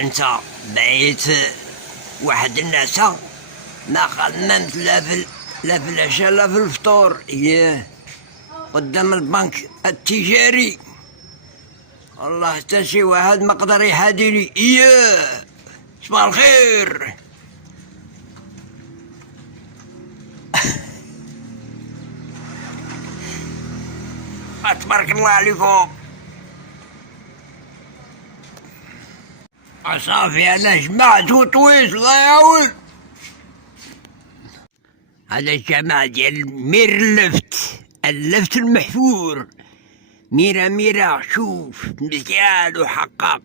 انت بعيت واحد الناس ما خدمت لا في العشاء لا في الفطور، قدام البنك التجاري. والله حتى شي واحد ما قدر يحاديني. صباح الخير. تبارك الله عليكم. صافي انا جمعت وطويت، الله يعاون. هذا الجماعة ديال مير اللفت المحفور. ميرة شوف مزيان وحقق.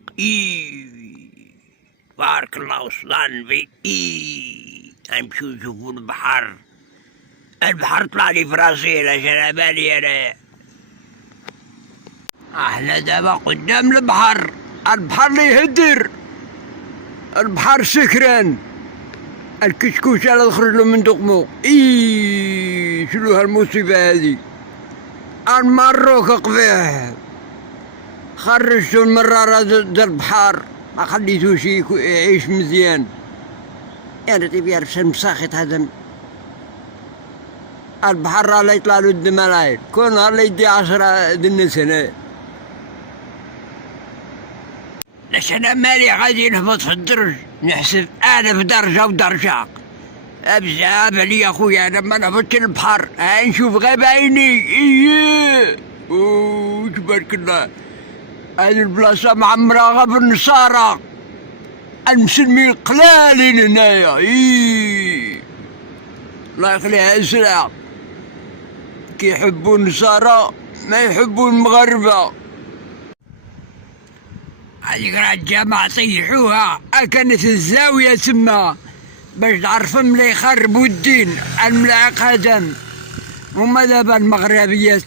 بارك الله وصلان في غنمشيو نشوفو البحر طلع لي في راسي، لا جا بالي انا. احنا دابا قدام البحر اللي يهدر، البحر سكران، الكشكوش على تخرج له من دقمو. شنو هالمصيبة هادي؟ المروك قبيح، خرجتو المرارة دا البحر، ما خليتوش يعيش مزيان. يا ريتي بيعرف شنو مساخط هذا البحر، راه لا يطلع له الدم العين، كون نهار لا يدي 10 د الناس هنا. لاش انا مالي غادي نهبط في الدرج نحسب 1000 درجة ودرجة، بزاف عليا خويا. انا ما نهبطش البحر، نشوف غير بعيني. تبارك الله، هذه البلاصة معمرة بالنصارى، المسلمين قلالين هنايا. الله يخليها السلام، كيحبوا النصارى ما يحبوا المغاربة. هذيك راه الجامعة طيحوها، كانت الزاوية تما باش تعرفهم ملي يخربوا الدين الملاعق هدم. هما دابا المغربيات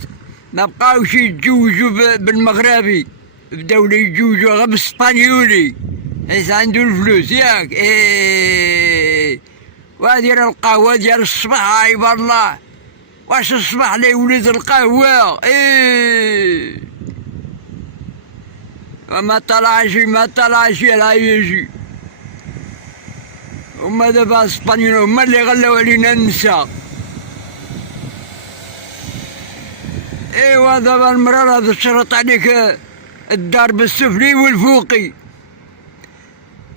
ما بقاوش يتزوجوا بالمغربي، بداو يتزوجوا غير بالاسبانيولي حيت عندو الفلوس، ياك؟ وهادي راه القهوة ديال الصباح عيب الله، واش الصباح لا يولد القهوة؟ وما طلعش لا يجي. هما دابا اسبانيول هما اللي غلاو علينا النساء. ايوا دابا المرا راه تشرط عليك الدرب السفلي والفوقي،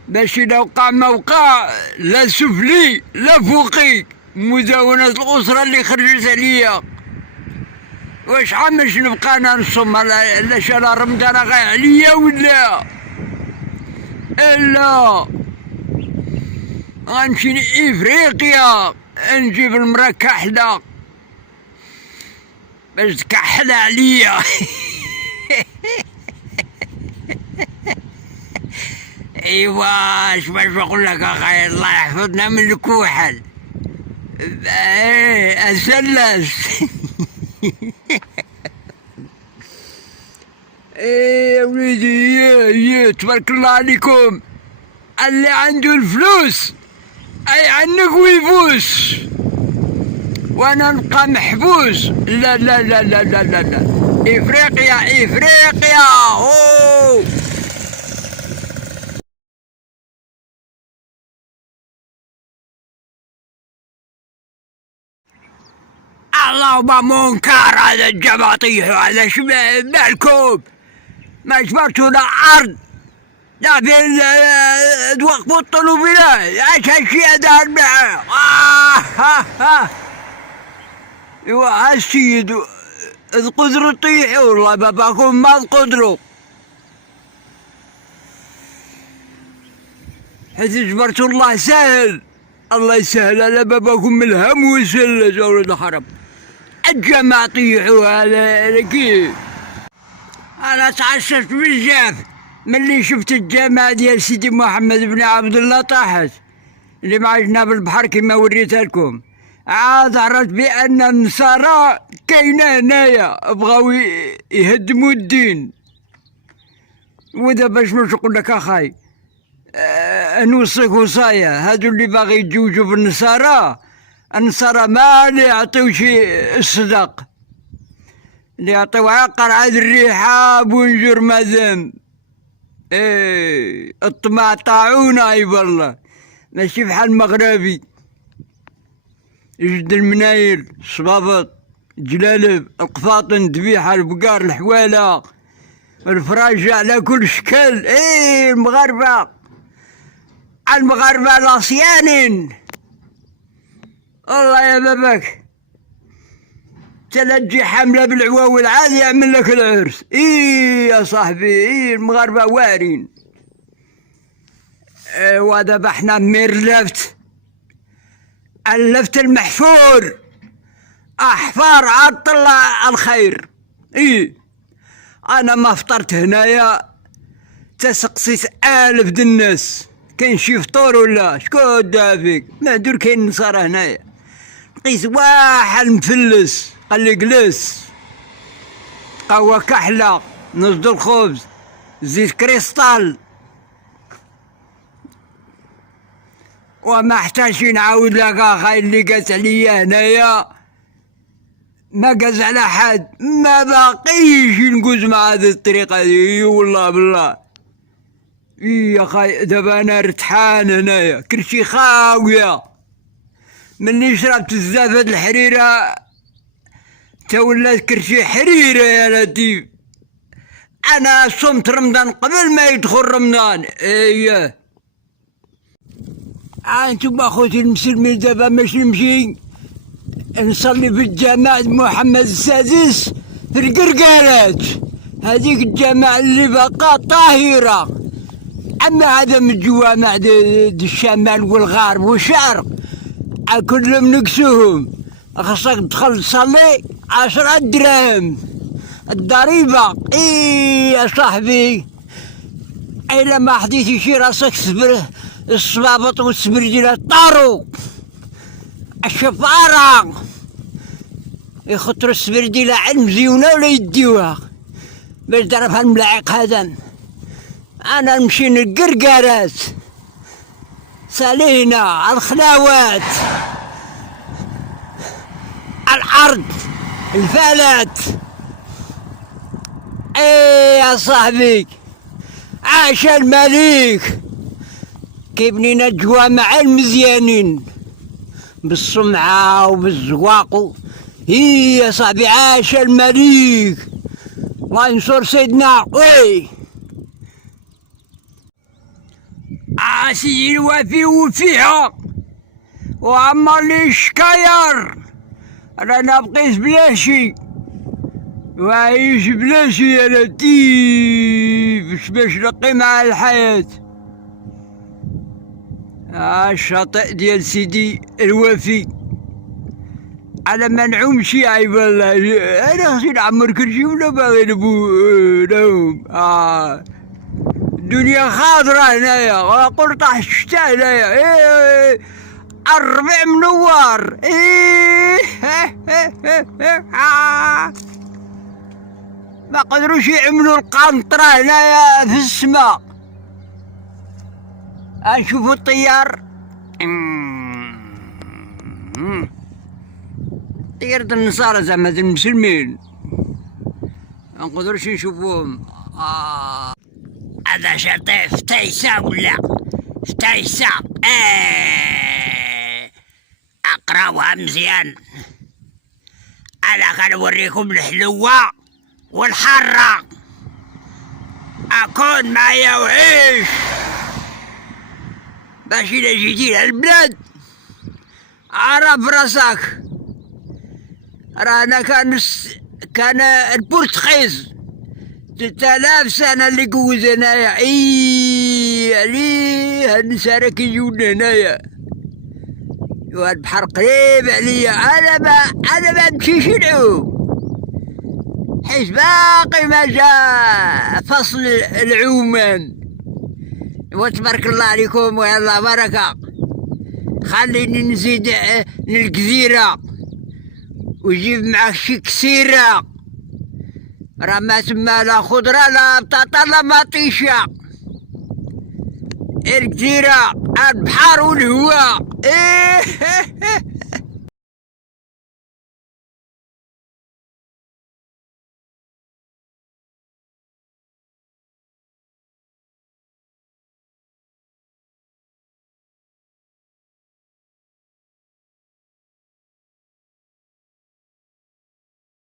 باش اذا وقع ما وقع لا سفلي لا فوقي. مداونة الأسرة اللي خرجت عليا، واش عامش نبقى انا نصوم لا شهر رمضان غا عليا ولا لا؟ غنمشي لإفريقيا نجيب المرا كحلة باش تكحل عليا. ايوا باش نقول لك اخاي، الله يحفظنا من الكحل. اسلس. يا وليدي، تبارك الله عليكم، اللي عنده الفلوس اي عنك ويبوس، وانا نبقى محبوس. لا لا لا لا لا لا لا، افريقيا. اللهم منكر، هذا الجماعة طيحوا على مالكم؟ ما جبرتونا عرض لا بين ذوق بطلوا بنا، ايش هالشي هذا الماء؟ ايوا السيد القدروا طيحوا، والله ما باكم ما تقدروا، حيت جبرتوا الله سهل، الله يسهل على باباكم من الهم ويسهل يا ولد الحرام. الجماعة طيحوا على كيف؟ انا تعششت بزاف ملي شفت الجامعة ديال سيدي محمد بن عبد الله طاحت اللي معجنا بالبحر كما وريتها لكم. عاد عرفت بان النصارى كاينه هنايا، بغاو يهدموا الدين. ودابا باش نقول لك اخاي، نوصيك وصايا، هادو اللي باغي يتزوجوا بالنصارى، النصارى ما اللي يعطيوش الصداق، اللي يعطيو عقر عاد الريحة بونجور مدام. ايه الطمع طاعونة اي والله، ماشي بحال المغربي. جد المنايل، الصبابط، جلالب، القفاطن، ذبيحة، البقار، الحوالة، الفراجة على كل شكل. ايه المغاربة، المغاربة لاصيانين والله يا باباك. تلجي حاملة بالعواول عاد يعمل لك العرس. ايه يا صاحبي، ايه المغاربة وارين. ايه ودابا حنا مير اللفت المحفور، احفار عاد طلع الخير. ايه انا ما فطرت هنايا تسقسيت الف د الناس، كاين شي فطور ولا شكون دافيك؟ ما ندير كاين نصارى هنايا. لقيت واحد مفلس قال لي جلس، قهوة كحلة، نص د الخبز، زيت كريستال، وما احتاجش نعاود لك اخاي اللي قاس عليا هنايا ما قاس على حد، ما باقيش نقوز مع هذه الطريقة دي والله بالله. اي يا خاي دابا انا رتحان هنايا، كلشي خاوية. ملي شربت الزافة الحريرة تا ولات كلشي حريرة يا لطيف. انا صمت رمضان قبل ما يدخل رمضان. ايه انتم اخوتي المسلمين دابا باش نمشي نصلي في الجامع محمد السادس في القرقارات، هذيك الجامع اللي بقى طاهرة. اما هذا من الجوامع دي الشمال والغرب والشرق كلهم نقسوهم، خاصك تدخل تصلي 10 دراهم الضريبة. ايه يا صاحبي، الا ما حديتي شي راسك صبر الصبابط والسبرجيلات طاروا الشفارة، يخطروا السبرديلة على المزيونة ولا يديوها باش ضربها الملاعق هذا. انا نمشي للقرقارات سالينا الخلاوات الارض الفالات. ايه يا صاحبي، عاش الملك كيبنينا الجوامع المزيانين بالصمعة وبالزواق. هي يا صاحبي عاش الملك، الله ينصر سيدنا. وي عاسي الوفي وفيها وعمر لي شكاير، رانا بقيت بلاشي وعايش بلاشي يا لطيف باش نقي مع الحياة. الشاطئ ديال سيدي الوفي على ما نعومش عيب والله. انا خصني نعمر كلشي ولا باغي نوم. الدنيا خضرة هنايا وقول طاح الشتا هنايا. ايه الربيع منور. ايه ما قدروش يعملوا القنطرة هنايا في السماء. نشوفوا الطيار، طيارة النصارى زعما المسلمين ما نقدروش نشوفوهم. هذا شاطئ فتايسة ولا فتايسة؟ اقراوها مزيان. انا غنوريكم الحلوة والحارة، اكون معايا وعيش باش الا جيتي للبلاد عرف راسك. رانا كان البرتغيز 3000 سنة اللي قوز هنايا. عليه هاد النسارة كيجيو هنايا وهاد البحر قريب عليا. انا ما نمشيش نعوم حيت باقي ما جا فصل العومان. وتبارك الله عليكم ويلا بركة. خليني نزيد للجزيرة وجيب معاك شي كسيرة، راه ما تما لا خضرة لا بطاطا لا مطيشة. الجزيرة البحر والهواء.